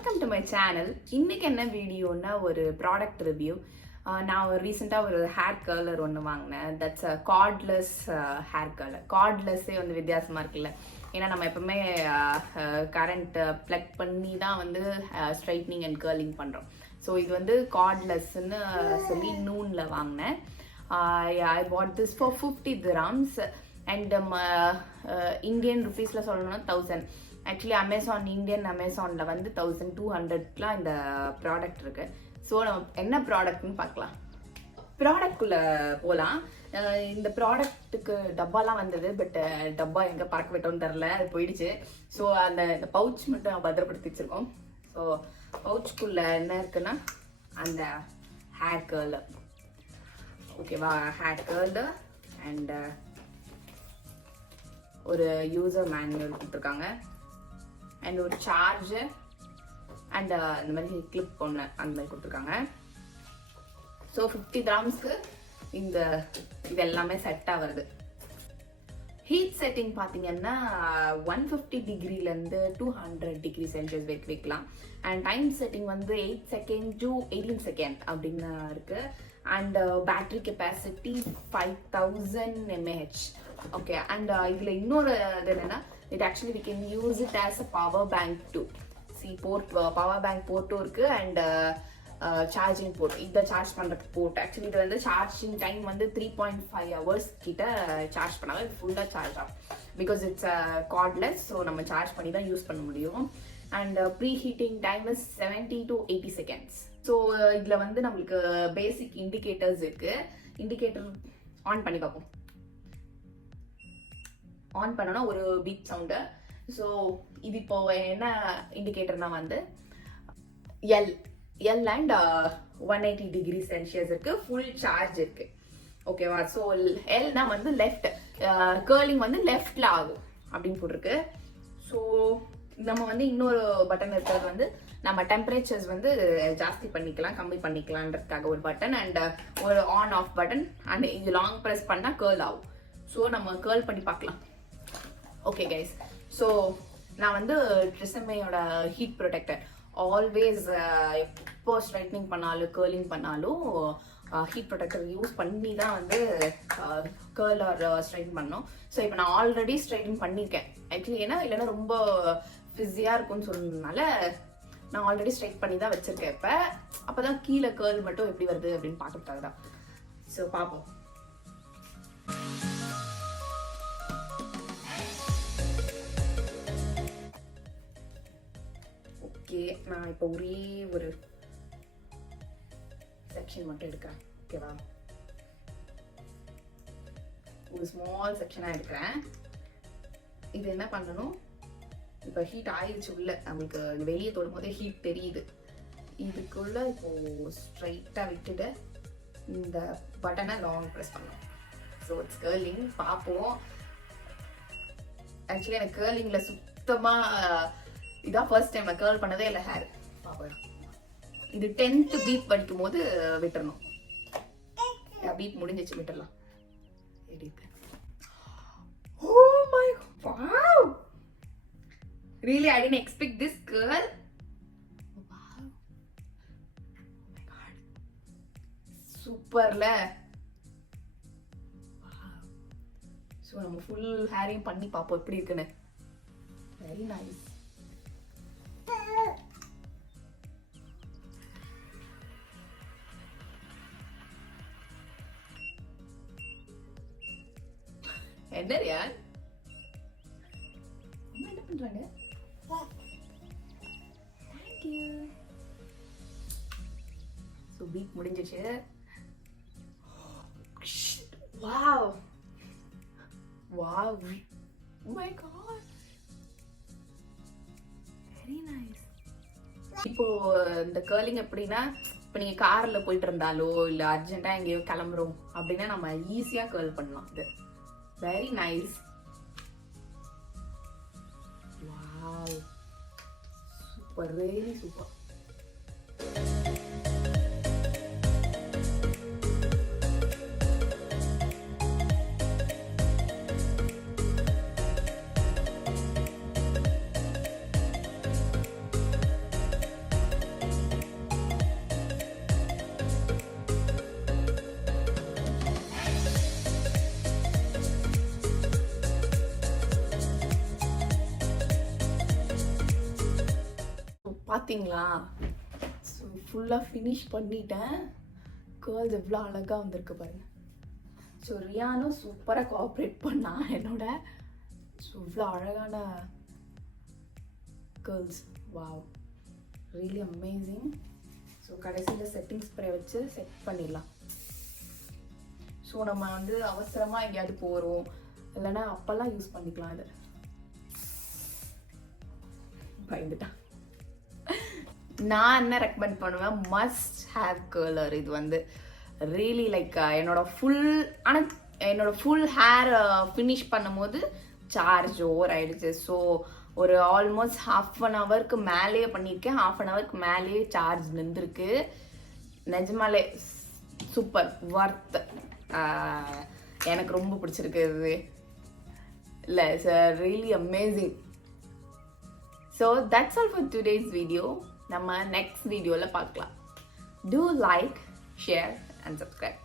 Welcome to my channel. இன்னைக்கு என்ன வீடியோன்னா ஒரு ப்ராடக்ட் ரிவ்யூ. நான் ரீசெண்டாக ஒரு ஹேர் கர்லர் ஒன்று வாங்கினேன். That's a cordless hair curler. கார்ட்லெஸ்ஸே வந்து வித்தியாசமாக இருக்குல்ல, ஏன்னா நம்ம எப்பவுமே கரண்ட் ப்ளக் பண்ணி தான் வந்து ஸ்ட்ரைட்னிங் அண்ட் கர்லிங் பண்ணுறோம். ஸோ இது வந்து கார்ட்லெஸ்ன்னு சொல்லி நூனில் வாங்கினேன். I bought this for 50 dirhams and Indian ருபீஸில் சொல்லணும்னா 1000. ஆக்சுவலி இந்தியன் அமேசானில் வந்து 1200லாம் இந்த ப்ராடக்ட் இருக்கு. ஸோ நம்ம என்ன ப்ராடக்ட்னு பார்க்கலாம். ப்ராடக்ட்குள்ளே போகலாம். இந்த ப்ராடக்ட்டுக்கு டப்பாலாம் வந்தது, பட் டப்பா எங்கே பார்க்க விட்டோன்னு தெரில, அது போயிடுச்சு. ஸோ இந்த பவுச் மட்டும் பத்திரப்படுத்தி வச்சிருக்கோம். ஸோ பவுச்சுக்குள்ளே என்ன இருக்குன்னா அந்த ஹேர் கர்லர், ஓகேவா, ஹேர் கர்லர் அண்ட் ஒரு யூசர் மேனுவல் கொடுத்துருக்காங்க அண்ட் ஒரு சார்ஜர் அண்ட் இந்த மாதிரி கிளிப் ஒன்று அந்த மாதிரி கொடுத்துருக்காங்க. ஸோ 50 dirhamsக்கு இது எல்லாமே செட்டாக வருது. ஹீட் செட்டிங் பார்த்தீங்கன்னா 150 டிகிரிலேருந்து 200 டிகிரி செல்சியஸ் வரைக்கும் வைக்கலாம். அண்ட் டைம் செட்டிங் வந்து 8 செகண்ட் to 18 செகண்ட் அப்படின்னு இருக்கு. And battery capacity 5000 mAh. Okay, and இதில் இன்னொரு இது என்னன்னா, it actually we can use it as a power bank too. See, power bank போர்ட்டும் இருக்கு அண்ட் சார்ஜிங் போர்ட். இதை சார்ஜ் பண்ணுற போர்ட். ஆக்சுவலி இது வந்து சார்ஜிங் டைம் வந்து 3.5 hours கிட்ட சார்ஜ் பண்ணாலும் இது ஃபுல்லாக சார்ஜ் ஆகும். பிகாஸ் இட்ஸ் கார்ட்லெஸ், ஸோ நம்ம சார்ஜ் பண்ணி தான் யூஸ் பண்ண முடியும். And preheating time is 70 to 80 seconds. So இதில் வந்து நம்மளுக்கு பேசிக் இண்டிகேட்டர்ஸ் இருக்கு. இண்டிகேட்டர் ஆன் பண்ணி பார்ப்போம். ஆன் பண்ணோன்னா ஒரு பீப் சவுண்டு. ஸோ இது இப்போ என்ன இண்டிகேட்டர்னா வந்து எல் அண்ட் 180 டிகிரி செல்சியஸ் இருக்கு, ஃபுல் சார்ஜ் இருக்கு. ஓகேவா? ஸோ எல்னா வந்து லெஃப்ட், கர்லிங் வந்து லெஃப்ட்ல ஆகும் அப்படின்னு போட்டிருக்கு. ஸோ நம்ம வந்து இன்னொரு பட்டன் இருக்கிறது வந்து நம்ம டெம்பரேச்சர்ஸ் வந்து ஜாஸ்தி பண்ணிக்கலாம் கம்மி பண்ணிக்கலான்றதுக்காக ஒரு பட்டன் அண்ட் ஒரு ஆன் ஆஃப் பட்டன். அண்ட் இது லாங் ப்ரெஸ் பண்ணால் கேர்ள் ஆகும். ஸோ நம்ம கேர்ள் பண்ணி பார்க்கலாம். ஓகே கைஸ், ஸோ நான் வந்து ட்ரெஸ்ஸமேயோட ஹீட் ப்ரொடெக்டர் ஆல்வேஸ் எப்போ ஸ்ட்ரைட்னிங் பண்ணாலும் கேர்லிங் பண்ணாலும் ஹீட் ப்ரொடெக்டர் யூஸ் பண்ணி தான் வந்து கேர்ள் ஆர் ஸ்ட்ரைட்டன் பண்ணோம். ஸோ இப்போ நான் ஆல்ரெடி ஸ்ட்ரைட்டன் பண்ணியிருக்கேன் ஆக்சுவலி. ஏன்னா இல்லைன்னா ரொம்ப ஃபிஸியாக இருக்கும்னு சொன்னதுனால நான் ஆல்ரெடி ஸ்ட்ரைட் பண்ணி தான் வச்சுருக்கேன். இப்போ அப்போ தான் கீழே கேர்ள் மட்டும் எப்படி வருது அப்படின்னு பார்க்கறதுக்காக தான். ஸோ பார்ப்போம். ஓகே, நான் இப்போ ஒரே ஒரு செக்ஷன் மட்டும் எடுக்கிறேன். ஓகேவா? ஒரு ஸ்மால் செக்ஷனாக எடுக்கிறேன். இது என்ன பண்ணணும், இப்போ ஹீட் ஆயிடுச்சு உள்ள, நம்மளுக்கு வெளியே தொடும் போதே ஹீட் தெரியுது. இதுக்குள்ள இப்போ ஸ்ட்ரைட்டாக விட்டுட்டு இந்த பட்டனை லாங் ப்ரெஸ் பண்ணணும். So it's curling. பார்ப்போம். ஆக்சுவலி எனக்கு கேர்லிங்கில் சுத்தமாக இதான் ஃபர்ஸ்ட் டைம் நான் கேர்ல் பண்ணதே இல்லை ஹேர். பார்ப்போம். இது 10th பீப் படிக்கும் போது விட்டுறணும். பீப் முடிஞ்சிச்சு, விட்டுடலாம். Oh my wow, really I didn't expect this girl. Wow, oh my god, சூப்பர்ல. ஸோ நம்ம ஃபுல் ஹேரையும் பண்ணி பார்ப்போம் எப்படி இருக்குன்னு. Very nice. என்னரியா என்ன பண்றாங்க? Thank you. ஸோ பீப் முடிஞ்சிச்சு. Wow, wow, oh my god, very nice. இப்போ இந்த கர்லிங் எப்படின்னா, இப்போ நீங்க கார்ல போயிட்டு இருந்தாலோ இல்ல அர்ஜென்ட்டா எங்கேயோ கிளம்புறோம் அப்படின்னா நம்ம ஈஸியா கர்ல் பண்ணலாம். இது very nice. Wow, super, really super. பார்த்தீங்களா? ஸோ ஃபுல்லாக ஃபினிஷ் பண்ணிட்டேன். கேர்ள்ஸ் எவ்வளோ அழகாக வந்திருக்கு பாருங்க. ஸோ ரியானும் சூப்பராக கோஆப்ரேட் பண்ணா என்னோட. ஸோ இவ்வளோ அழகான girls, wow, really amazing. So கடைசியில் செட்டிங் ஸ்ப்ரே வச்சு செட் பண்ணிடலாம். ஸோ நம்ம வந்து அவசரமாக எங்கேயாவது போகிறோம் இல்லைன்னா அப்போல்லாம் யூஸ் பண்ணிக்கலாம். இது பயந்துட்டான். நான் என்ன ரெக்கமெண்ட் பண்ணுவேன், மஸ்ட் ஹேவ் கலர். இது வந்து ரியலி லைக் என்னோட ஃபுல் ஹேர் ஃபினிஷ் பண்ணும்போது சார்ஜ் ஓவர் ஆயிடுச்சு. ஸோ ஒரு ஆல்மோஸ்ட் ½ ஹவருக்கு மேலேயே பண்ணியிருக்கேன். ½ ஹவருக்கு மேலேயே சார்ஜ் நின்றுருக்கு. நிஜமாலே சூப்பர், ஒர்த். எனக்கு ரொம்ப பிடிச்சிருக்கு இது. இல்லை, it's really amazing. So that's all for today's video. நம்ம நெக்ஸ்ட் வீடியோவில் பார்க்கலாம். Do like, share and subscribe.